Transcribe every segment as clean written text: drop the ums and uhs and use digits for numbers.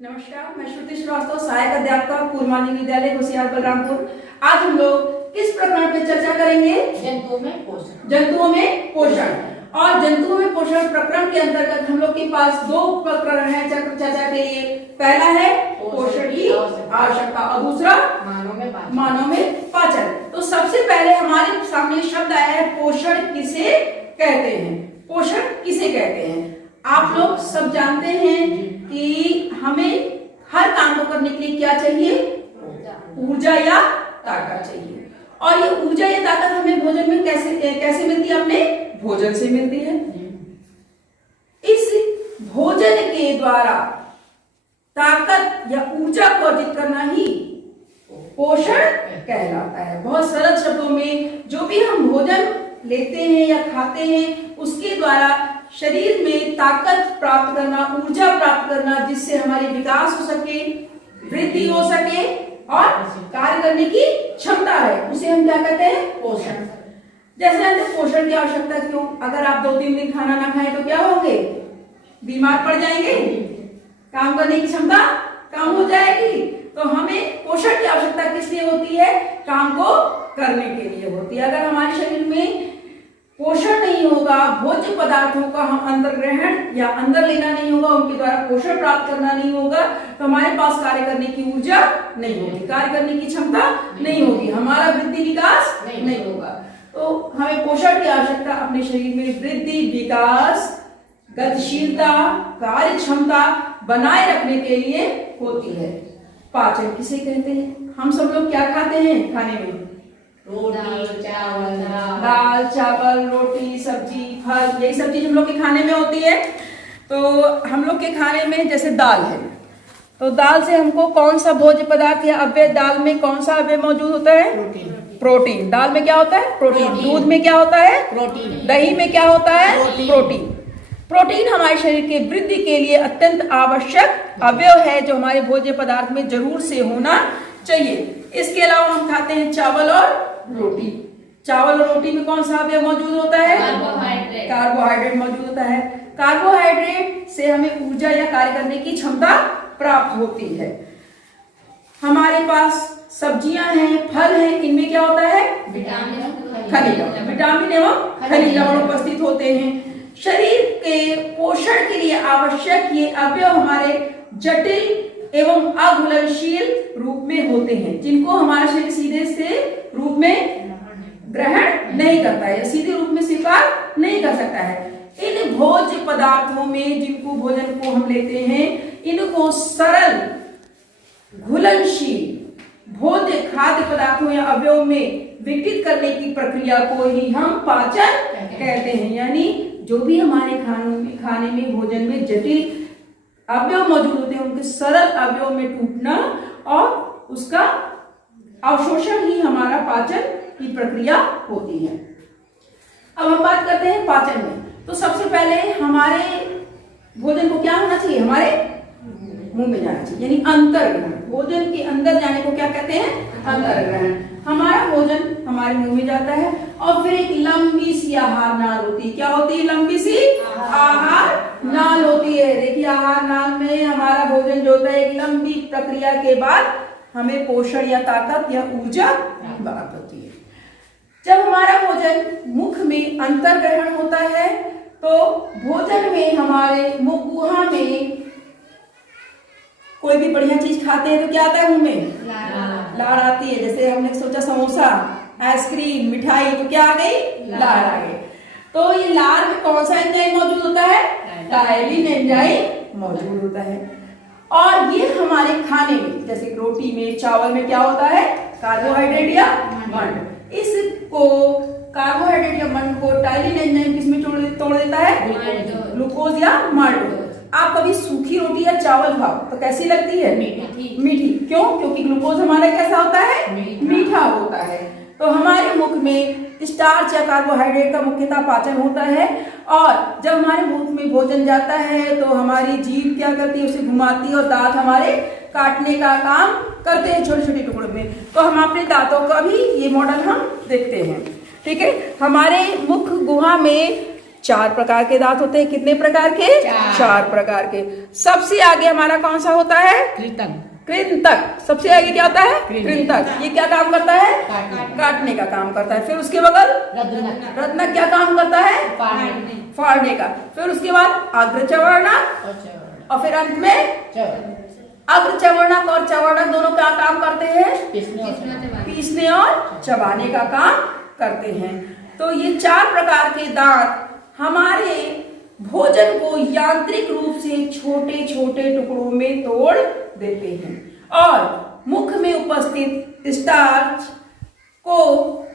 नमस्कार, मैं श्रुति श्रीवास्तव, सहायक अध्यापक पूर्व माध्यमिक विद्यालय होशियार बलरामपुर। आज हम लोग किस प्रकरण पे चर्चा करेंगे? जंतुओं में पोषण। जंतुओं में पोषण। और जंतुओं में पोषण प्रकरण के अंतर्गत हम लोग के पास दो प्रकरण है चर्चा के लिए। पहला है पोषण की आवश्यकता और दूसरा मानव में पाचन। तो सबसे पहले हमारे सामने शब्द आया है पोषण किसे कहते हैं। पोषण किसे कहते हैं आप लोग सब जानते हैं कि हमें हर काम को करने के लिए क्या चाहिए? ऊर्जा या ताकत चाहिए। और ये ऊर्जा या ताकत हमें भोजन में कैसे मिलती है? अपने भोजन से मिलती है। इस भोजन के द्वारा ताकत या ऊर्जा को अर्जित करना ही पोषण कहलाता है। बहुत सरल शब्दों में जो भी हम भोजन लेते हैं या खाते हैं उसके द्वारा शरीर में ताकत प्राप्त करना, ऊर्जा प्राप्त करना, जिससे हमारी विकास हो सके, वृद्धि हो सके और कार्य करने की क्षमता है, उसे हम क्या कहते हैं? पोषण। जैसे पोषण की आवश्यकता क्यों? अगर आप 2-3 दिन खाना ना खाएं तो क्या होंगे? बीमार पड़ जाएंगे, काम करने की क्षमता कम हो जाएगी। तो हमें पोषण की आवश्यकता किस लिए होती है? काम को करने के लिए होती है। अगर हमारे शरीर में पोषण नहीं होगा, भोज्य पदार्थों का हम अंदर ग्रहण या अंदर लेना नहीं होगा, उनके द्वारा पोषण प्राप्त करना नहीं होगा, तो हमारे पास कार्य करने की ऊर्जा नहीं होगी, कार्य करने की क्षमता नहीं होगी, हमारा वृद्धि विकास नहीं होगा। तो हमें पोषण की आवश्यकता अपने शरीर में वृद्धि, विकास, गतिशीलता, कार्य क्षमता बनाए रखने के लिए होती है। पाचन किसे कहते हैं? हम सब लोग क्या खाते हैं खाने में? दाल चावल रोटी सब्जी फल, यही सब चीज हम लोग के खाने में होती है। तो हम लोग के खाने में जैसे दाल है, तो दाल से हमको कौन सा भोज्य पदार्थ या अव्यय, दाल में कौन सा अव्यय मौजूद होता है? प्रोटीन। दाल में क्या होता है? प्रोटीन। दूध में क्या होता है? प्रोटीन। दही में क्या होता है? प्रोटीन। प्रोटीन हमारे शरीर के वृद्धि के लिए अत्यंत आवश्यक अवयव है, जो हमारे भोज्य पदार्थ में जरूर से होना चाहिए। इसके अलावा हम खाते हैं चावल और रोटी। चावल और रोटी में कौन सा अवयव मौजूद होता है? कार्बोहाइड्रेट मौजूद होता है। कार्बोहाइड्रेट से हमें ऊर्जा या कार्य करने की क्षमता प्राप्त होती है। हमारे पास सब्जियां हैं, फल हैं, इनमें क्या होता है? विटामिन एवं खनिज लवण उपस्थित होते हैं। शरीर के पोषण के लिए आवश्यक ये अवयव हमारे जटिल एवं अघुलनशील रूप में होते हैं, जिनको हमारा शरीर सीधे से रूप में ग्रहण नहीं करता है या सीधे रूप में स्वीकार नहीं कर सकता है। इन भोज्य पदार्थों में जिनको भोजन को हम लेते हैं, इनको सरल घुलनशील भोज्य खाद्य पदार्थों या अवयव में विघटित करने की प्रक्रिया को ही हम पाचन कहते हैं। यानी जो भी हमारे खाने में भोजन में जटिल अवयव मौजूद होते हैं, उनके सरल अवयव में टूटना और उसका अवशोषण ही हमारा पाचन की प्रक्रिया होती है। अब हम बात करते हैं पाचन में। तो सबसे पहले हमारे भोजन को क्या होना चाहिए? हमारे मुंह में जाना चाहिए, यानी अंतर्ग्रहण। भोजन के अंदर जाने को क्या कहते हैं? अंतर्ग्रहण। हमारा भोजन हमारे मुंह में जाता है और फिर एक लंबी सी आहार नाल होती है। क्या होती है? लंबी सी आहार नाल होती है। देखिए, आहार नाल में हमारा भोजन जो होता है, एक लंबी प्रक्रिया के बाद हमें पोषण या ताकत या ऊर्जा प्राप्त होती है। जब हमारा भोजन मुख में अंतर्ग्रहण होता है तो भोजन में हमारे मुख गुहा में कोई भी बढ़िया चीज खाते हैं तो क्या आता है? मुंह में लार आती है। जैसे हमने सोचा समोसा, आइसक्रीम, मिठाई, तो क्या आ गई? लार आ गई। तो ये लार में कौन सा एंजाइम मौजूद होता है? टायलिन एंजाइम मौजूद होता है। और ये हमारे खाने में, जैसे रोटी में, चावल में क्या होता है? कार्बोहाइड्रेट या मंड। इसको कार्बोहाइड्रेट या मंड को टायलिन एंजाइम किसमें तोड़ देता है? ग्लूकोज या मंड। आप कभी सूखी रोटी या चावल खाओ तो कैसी लगती है? मीठी। क्यों? क्योंकि ग्लूकोज हमारा कैसा होता है? मीठा होता है। तो हमारे मुख में स्टार्च या कार्बोहाइड्रेट का मुख्यतः पाचन होता है। और जब हमारे मुख में भोजन जाता है तो हमारी जीभ क्या करती है? उसे घुमाती है और दांत हमारे काटने का काम करते हैं छोटे छोटे टुकड़ों में। तो हम अपने दांतों का भी ये मॉडल हम देखते हैं। ठीक है, हमारे मुख गुहा में 4 प्रकार के दांत होते हैं। कितने प्रकार के? 4 प्रकार के। सबसे आगे हमारा कौन सा होता है? कृंतक। सबसे आगे क्या होता है? कृंतक। ये क्या काम करता है? काटने का काम करता है। फिर उसके बगल रत्नक क्या काम करता है? फाड़ने का। फिर उसके बाद अग्रचवर्णक और फिर अंत में अग्रचवर्णक और चवर्णक दोनों क्या काम करते हैं? पीसने और चबाने का काम करते हैं। तो ये 4 प्रकार के दांत हमारे भोजन को यांत्रिक रूप से छोटे छोटे टुकड़ों में तोड़ देते हैं और मुख में उपस्थित स्टार्च को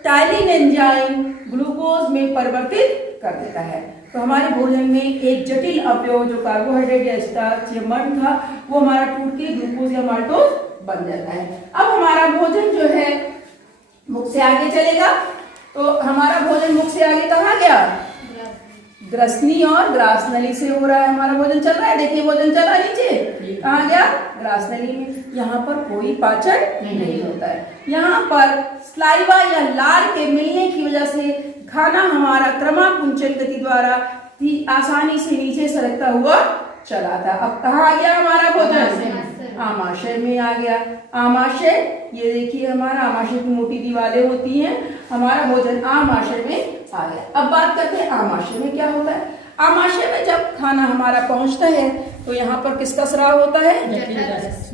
टाइलिन एंजाइम ग्लूकोज में परिवर्तित कर देता है। तो हमारे भोजन में एक जटिल अवयव जो कार्बोहाइड्रेट या स्टार्च या मड था वो हमारा टूट के ग्लूकोज या माल्टोज बन जाता है। अब हमारा भोजन जो है मुख से आगे चलेगा। तो हमारा भोजन मुख से आगे कहाँ गया? ग्रसनी और ग्रास नली से हो रहा है हमारा भोजन चल रहा है। देखिए भोजन चला नीचे, कहाँ गया? ग्रास नली में। यहाँ पर कोई पाचन नहीं होता है। यहाँ पर स्लाइवा या लार के मिलने की वजह से खाना हमारा क्रमाकुंचन गति द्वारा आसानी से नीचे सरकता हुआ चला था। अब कहाँ आ गया हमारा भोजन? आमाशय में आ गया। आमाशय, ये देखिए हमारा आमाशय की मोटी दीवारें होती हैं। हमारा भोजन आमाशय में आ गया। अब बात करते हैं आमाशय में क्या होता है। आमाशय में जब खाना हमारा पहुंचता है तो यहाँ पर किसका स्राव होता है?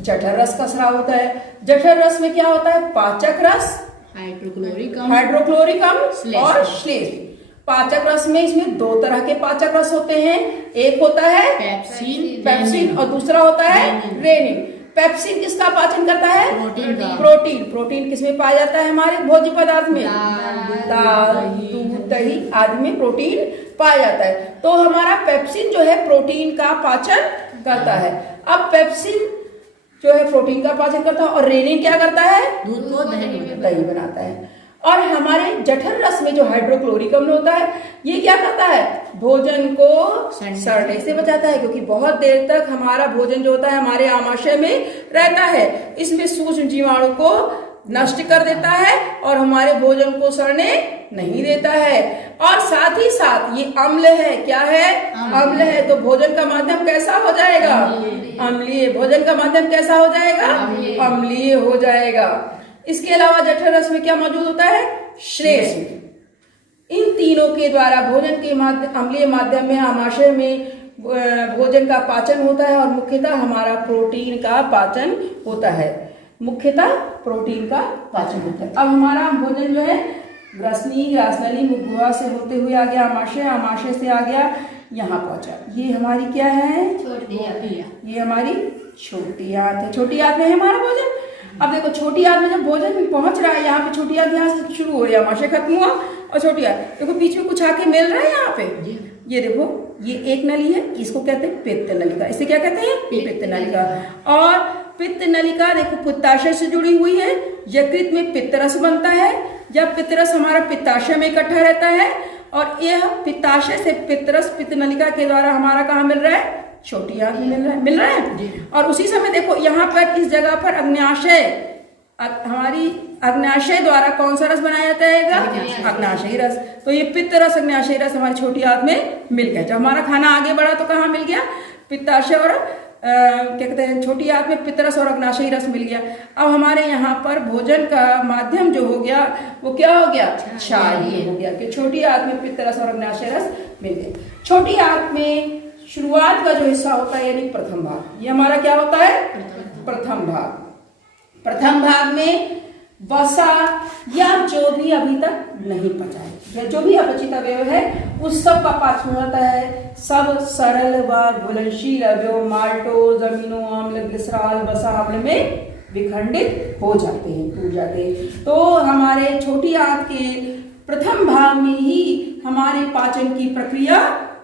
जठर रस का स्राव होता है। जठर रस में क्या होता है? पाचक रस, हाइड्रोक्लोरिकम और श्लेष्म। पाचक रस में इसमें 2 तरह के पाचक रस होते हैं। एक होता है पेप्सिन और दूसरा होता है रेनिन। पेप्सिन किसका पाचन करता है? प्रोटीन। प्रोटीन किसमें पाया जाता है? हमारे भोज्य पदार्थ में दाल, दूध, दही आदि में प्रोटीन पाया जाता है। तो हमारा पेप्सिन जो है प्रोटीन का पाचन करता है। अब पेप्सिन जो है प्रोटीन का पाचन करता है और रेनिन क्या करता है? दूध को दही बनाता है। और हमारे जठर रस में जो हाइड्रोक्लोरिकम होता है ये क्या करता है? भोजन को सड़ने से बचाता है, क्योंकि बहुत देर तक हमारा भोजन जो होता है हमारे आमाशय में रहता है। इसमें सूक्ष्म जीवाणु को नष्ट कर देता है और हमारे भोजन को सड़ने नहीं देता है। और साथ ही साथ ये अम्ल है। क्या है? अम्ल है। तो भोजन का माध्यम कैसा हो जाएगा? अम्लीय। भोजन का माध्यम कैसा हो जाएगा? अम्लीय हो जाएगा। इसके अलावा जठर रस में क्या मौजूद होता है? श्लेष्म। इन तीनों के द्वारा भोजन के अम्लीय माध्यम में आमाशय में भोजन का पाचन होता है और मुख्यतः हमारा प्रोटीन का पाचन होता है। मुख्यतः प्रोटीन का पाचन होता है। अब हमारा भोजन जो है ग्रसनी, ग्रासनली, मुखगुहा से होते हुए आ गया आमाशय, आमाशय से आ गया यहाँ पहुंचा। ये हमारी क्या है? ये हमारी छोटी आंत है। छोटी आंत में है हमारा भोजन। अब देखो छोटी आंत में जब भोजन पहुंच रहा है, यहाँ पे छोटी आंत यहाँ से शुरू हो रही है, आमाशय खत्म हुआ और छोटी आंत देखो बीच में कुछ आके मिल रहा है यहाँ पे। ये देखो ये एक नली है, इसको कहते हैं पित्त नलिका। इसे क्या कहते हैं? पित्त नलिका। और पित्त नलिका देखो पित्ताशय से जुड़ी हुई है। यकृत में पित्तरस बनता है। जब पित्तरस हमारा पित्ताशय में इकट्ठा रहता है और यह पित्ताशय से पित्तरस पित्त नलिका के द्वारा हमारा कहाँ मिल रहा है? छोटी आंत में मिल रहा है। और उसी समय देखो यहाँ पर इस जगह पर अग्न्याशय, हमारी अग्न्याशय द्वारा कौन सा रस बनाया जाएगा? अग्न्याशयी रस। तो ये पित्त रस, अग्न्याशयी रस हमारी छोटी आंत में मिल गया। जब हमारा खाना आगे बढ़ा तो कहाँ मिल गया? पित्ताशय और क्या कहते हैं छोटी आंत में पित्तरस और अग्न्याशयी रस मिल गया। अब हमारे यहाँ पर भोजन का माध्यम जो हो गया वो क्या हो गया? क्षारीय हो गया, कि छोटी आंत में पित्तरस और अग्न्याशयी रस मिल गया। छोटी आंत में शुरुआत का जो हिस्सा होता है यानी प्रथम भाग, ये हमारा क्या होता है? प्रथम भाग। प्रथम भाग में वसा या जो भी अभी तक नहीं पचा है या जो भी अपचित अवयव है उस सब का पाचन होता है। सब सरल व घुलनशील अवयव माल्टोज, अमीनो अम्ल, ग्लिसरॉल, वसा अम्ल में विखंडित हो जाते हैं, टूट जाते हैं। तो हमारे छोटी आंत के प्रथम भाग में ही हमारे पाचन की प्रक्रिया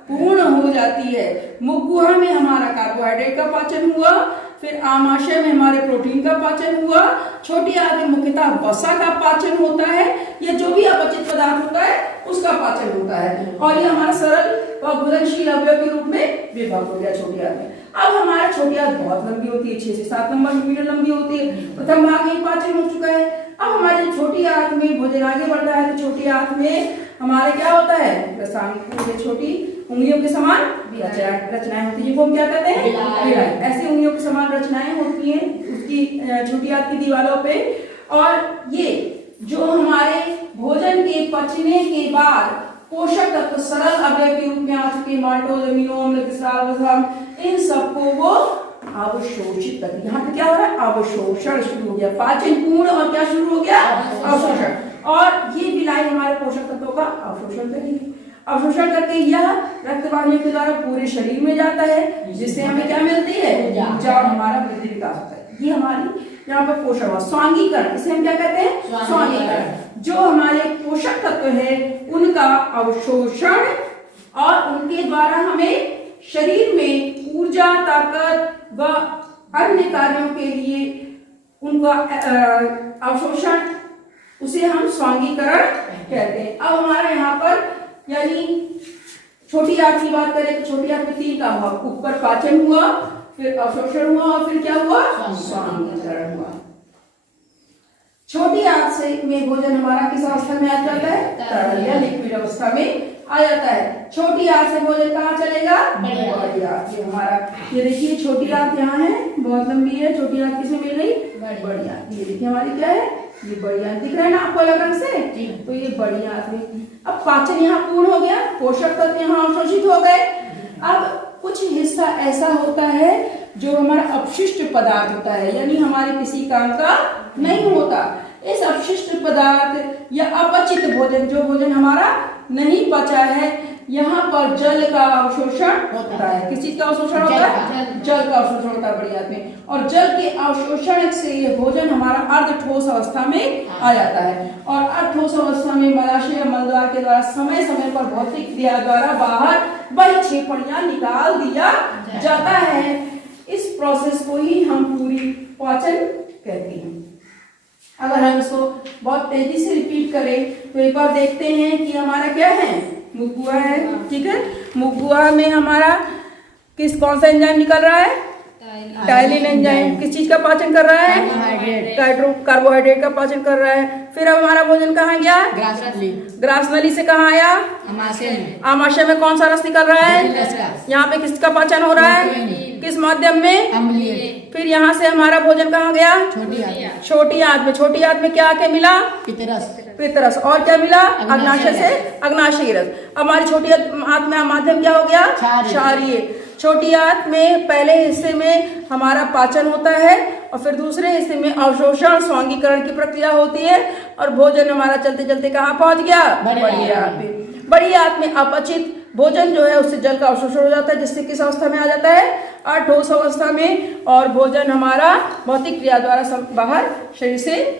पूर्ण हो जाती है। मुखगुहा में हमारा कार्बोहाइड्रेट का पाचन हुआ, फिर आमाशय में हमारे प्रोटीन का पाचन हुआ, छोटी आंत में मुख्यतः वसा का पाचन होता है, या जो भी अपचित पदार्थ होता है उसका पाचन होता है, और ये हमारा सरल और घुलनशील अवयव के रूप में विभक्त हो गया छोटी आंत में। अब हमारा छोटी आंत बहुत लंबी होती है, 6 से 7 मीटर लंबी होती है। प्रथम भाग में पाचन हो चुका है। अब हमारी छोटी आंत में भोजन आगे बढ़ता है तो छोटी आंत में हमारे क्या होता है? रसायन छोटी उंगलियों के समान रचनाएं होती हैं, जिनको हम क्या कहते हैं, विलाई। ऐसी उंगलियों के समान रचनाएं होती हैं उसकी छोटी आंत की दीवारों पे। और ये जो हमारे भोजन के पचने के बाद पोषक तत्व सरल अवयव के रूप में आ चुके माल्टोज, अमीनो अम्ल, इन सबको वो अवशोषित कर, यहाँ पे क्या हो रहा है, अवशोषण शुरू हो गया। पाचन पूर्ण और क्या शुरू हो गया, अवशोषण। और ये विलाई हमारे पोषक तत्वों का अवशोषण करेगी। अवशोषण करके यह रक्त वाहिनियों के द्वारा पूरे शरीर में जाता है, जिससे हमें क्या मिलती है, ऊर्जा, और हमारा वृद्धि विकास होता है। ये हमारी यहाँ पर पोषण हुआ। स्वांगीकरण, इसे हम क्या कहते हैं, स्वांगीकरण। जो हमारे पोषक तत्व है उनका अवशोषण और उनके द्वारा हमें शरीर में ऊर्जा, ताकत व अन्य कार्यों के लिए उनका अवशोषण, उसे हम स्वांगीकरण कहते हैं। अब हमारा यहाँ पर यानी छोटी आंत की बात करें तो छोटी आंत में 3 का भाग, ऊपर पाचन हुआ, फिर अवशोषण हुआ और फिर क्या हुआ, स्वांगीकरण हुआ। छोटी आंत से में भोजन हमारा किस अवस्था में आ जाता है, तरल या लिक्विड अवस्था में आ जाता है। छोटी आंत से भोजन कहाँ चलेगा, बड़ी आंत। ये हमारा, ये देखिए छोटी आंत यहाँ है, बहुत लंबी है। छोटी आंत किसे मिल गई, बड़ी आंत। ये देखिए हमारी क्या है, ये बड़ी आंत दिख रहा है ना आपको अलग रंग से, तो ये बड़ी आंत में। अब पाचन यहाँ पूर्ण हो गया, पोषक तत्व यहाँ अवशोषित हो गए। अब कुछ हिस्सा ऐसा होता है जो हमारा अपशिष्ट पदार्थ होता है, यानी हमारे किसी काम का नहीं होता। इस अपशिष्ट पदार्थ या अपचित भोजन, जो भोजन हमारा नहीं पचा है, यहाँ पर जल का अवशोषण होता है। किस चीज का अवशोषण होता है, जल का अवशोषण होता है बड़ी आंत में। और जल के अवशोषण से ये भोजन हमारा अर्ध ठोस अवस्था में आ जाता है। और अर्ध ठोस अवस्था में मलाशय या मलद्वार के द्वारा समय समय पर भौतिक क्रिया द्वारा बाहर बहिक्षेपण या निकाल दिया जाता है। इस प्रोसेस को ही हम पूरी पाचन कहते हैं। अगर हम इसको बहुत तेजी से रिपीट करें तो एक बार देखते हैं कि हमारा क्या है, मुख गुहा है, ठीक है। मुख गुहा में हमारा कौन सा एंजाइम निकल रहा है, टाइलिन एंजाइम। किस चीज का पाचन कर रहा है, कार्बोहाइड्रेट का पाचन कर रहा है। फिर अब हमारा भोजन कहाँ गया, ग्रास नली से कहाँ आया, आमाशय में कौन सा रस निकल रहा है, यहाँ पे किसका पाचन हो रहा है, किस माध्यम में, अम्लीय। फिर यहाँ से हमारा भोजन कहाँ गया, छोटी आंत में। छोटी आंत में क्या आके मिला, पित्तरस। और क्या मिला, अग्नाशय से अग्नाशयी रस। हमारी छोटी आंत में माध्यम क्या हो गया, क्षारीय। छोटी आंत में पहले हिस्से में हमारा पाचन होता है और फिर दूसरे हिस्से में अवशोषण, स्वांगीकरण की प्रक्रिया होती है और भोजन हमारा चलते चलते कहाँ पहुंच गया, बड़ी आंत में। बड़ी आंत में अपचित भोजन जो है उससे जल का अवशोषण हो जाता है, जिससे किस अवस्था में आ जाता है, ठोस अवस्था में। और भोजन हमारा भौतिक क्रिया द्वारा बाहर शरीर से